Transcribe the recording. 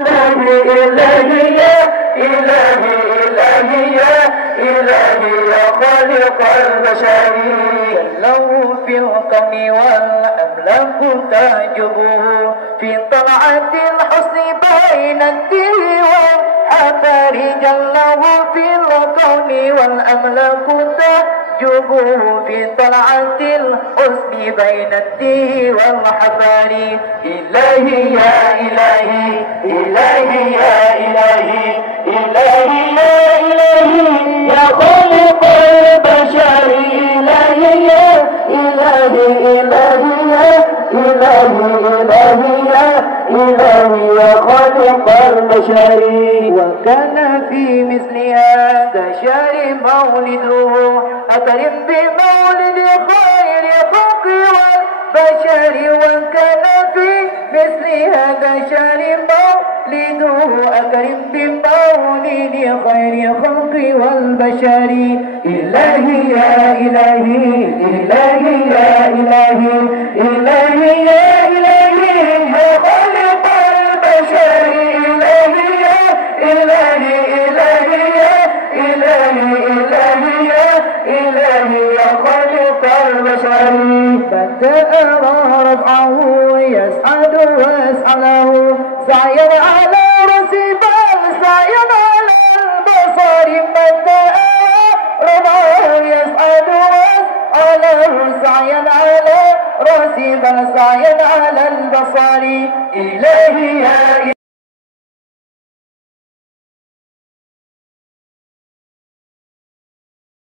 إلهي يا إلهي إلهي يا إلهي يا خالق البشر له في الكون والأملاك تعجبه في طلعة الحسن بين الدين والحفر جله في الكون والأملاك تعجبه في طلعة الحسن بين الدين والحفر إلهي يا إلهي إلهي يا إلهي إلهي يا إلهي يا خالق البشر إلهي يا إلهي إلهي يا إلهي إلهي يا إلهي يا خالق البشر وكان في مثل هذا شهر مولده أكرم بمولد خير خلق والبشر وكان في مثل هذا شهر مولده أكرم بمولد خير خلق والبشر إلهي يا إلهي إلهي يا إلهي إلهي يا إلهي يا خالق البشر إلهي يا إلهي إلهي يا إلهي إلهي يا إلهي يا خالق البشر بدأ رفعه يسعد ويسعده سعيا على رأس بال سعيا على البصر بدأ رفعه يسعد ويسعده سعيا على رأس بال سعيا على البصر إلهي يا